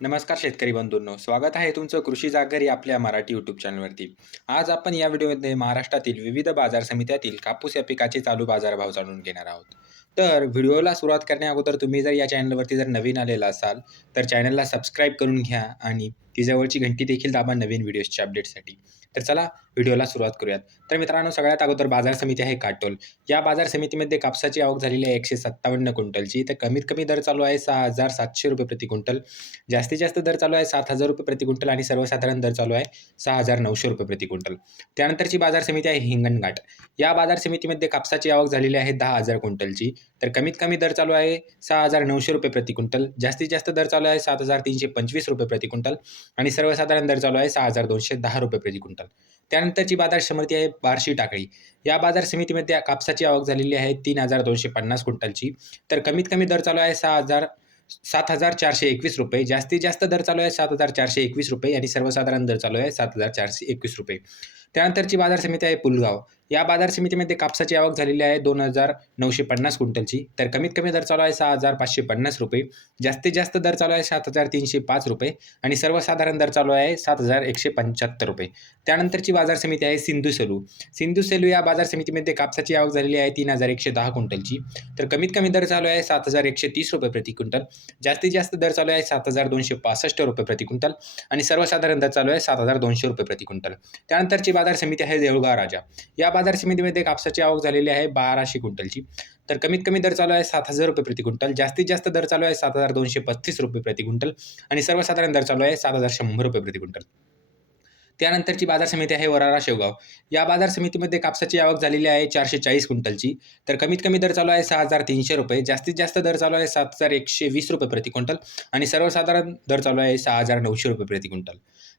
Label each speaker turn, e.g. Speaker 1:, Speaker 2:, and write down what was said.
Speaker 1: नमस्कार शेतकरी बंधूंनो स्वागत आहे तुमचं कृषी जागर या आपल्या मराठी यूट्यूब चॅनलवरती आज आपण या व्हिडिओमध्ये महाराष्ट्रातील विविध बाजार समित्यातील कापूस या पिकाचे चालू बाजारभाव जाणून घेणार आहोत. तर व्हिडिओला सुरुवात करण्याअगोदर तुम्ही जर या चॅनलवरती जर नवीन आलेला असाल तर चॅनलला सबस्क्राईब करून घ्या आणि ती जवळची घंटी देखील दाबा नवीन व्हिडिओजच्या अपडेटसाठी तर चला व्हिडिओला सुरुवात करूयात. तर मित्रांनो सगळ्यात अगोदर बाजार समिती आहे काटोल. या बाजार समितीमध्ये कापसाची आवक झालेली आहे एकशे सत्तावन्न क्विंटलची. तर कमीत कमी दर चालू आहे सहा हजार सातशे रुपये प्रति क्विंटल. जास्तीत जास्त दर चालू आहे सात हजार रुपये प्रति क्विंटल आणि सर्वसाधारण दर चालू आहे सहा हजार नऊशे रुपये प्रति क्विंटल. त्यानंतरची बाजार समिती आहे हिंगणघाट. या बाजार समितीमध्ये कापसाची आवक झालेली आहे दहा हजार क्विंटलची. तर कमीत कमी दर चालू आहे सहा हजार नऊशे रुपये प्रति क्विंटल. जास्तीत जास्त दर चालू आहे सात हजार तीनशे पंचवीस रुपये प्रति क्विंटल. आणि सर्वसाधारण दर चालू आहे सहा हजार दोनशे दहा रुपये प्रति क्विंटल. त्यानंतरची बाजार समिती आहे बार्शी टाकळी. या बाजार समितीमध्ये कापसाची आवक झालेली आहे तीन हजार दोनशे पन्नास क्विंटलची. तर कमीत कमी दर चालू आहे सहा हजार सात हजार चारशे एकवीस रुपये. जास्तीत जास्त दर चालू आहे सात हजार चारशे एकवीस रुपये आणि सर्वसाधारण दर चालू आहे सात हजार चारशे एकवीस रुपये. त्यानंतरची बाजार समिती आहे पुलगाव. या बाजार समितीमध्ये कापसाची आवक झालेली आहे दोन हजार नऊशे पन्नास क्विंटलची. तर कमीत कमी दर चालू आहे सहा हजार पाचशे पन्नास रुपये. जास्तीत जास्त दर चालू आहे सात हजार तीनशे पाच रुपये आणि सर्वसाधारण दर चालू आहे सात हजार एकशे पंच्याहत्तर रुपये. त्यानंतरची बाजार समिती आहे सिंधू सेलू. सिंधू सेलू या बाजार समितीमध्ये कापसाची आवक झालेली आहे तीन हजार एकशे दहा क्विंटलची. तर कमीत कमी दर चालू आहे सात हजार एकशे तीस रुपये प्रति क्विंटल. जास्तीत जास्त दर चालू आहे सात हजार दोनशे पासष्ट रुपये प्रति क्विंटल आणि सर्वसाधारण दर चालू आहे सात हजार दोनशे रुपये प्रति क्विंटल. त्यानंतरची बाजार समिती आहे देऊळगाव राजा. या बाजार समितीमध्ये कापसाची आवक झालेली आहे बाराशे क्विंटलची. तर कमीत कमी दर चालू आहे सात हजार रुपये प्रति क्विंटल. जास्तीत जास्त दर चालू आहे सात हजार दोनशे पस्तीस रुपये प्रति क्विंटल. आणि सर्वसाधारण दर चालू आहे सात हजार शंभर रुपये प्रति क्विंटल. त्यानंतरची बाजार समिती आहे वरारा शेवगाव. या बाजार समितीमध्ये कापसाची आवक झालेली आहे चारशे चाळीस क्विंटलची. तर कमीत कमी दर चालू आहे सहा हजार तीनशे रुपये. जास्तीत जास्त दर चालू आहे सात हजार एकशे वीस रुपये प्रति क्विंटल. आणि सर्वसाधारण दर चालू आहे सहा हजार नऊशे रुपये प्रति क्विंटल.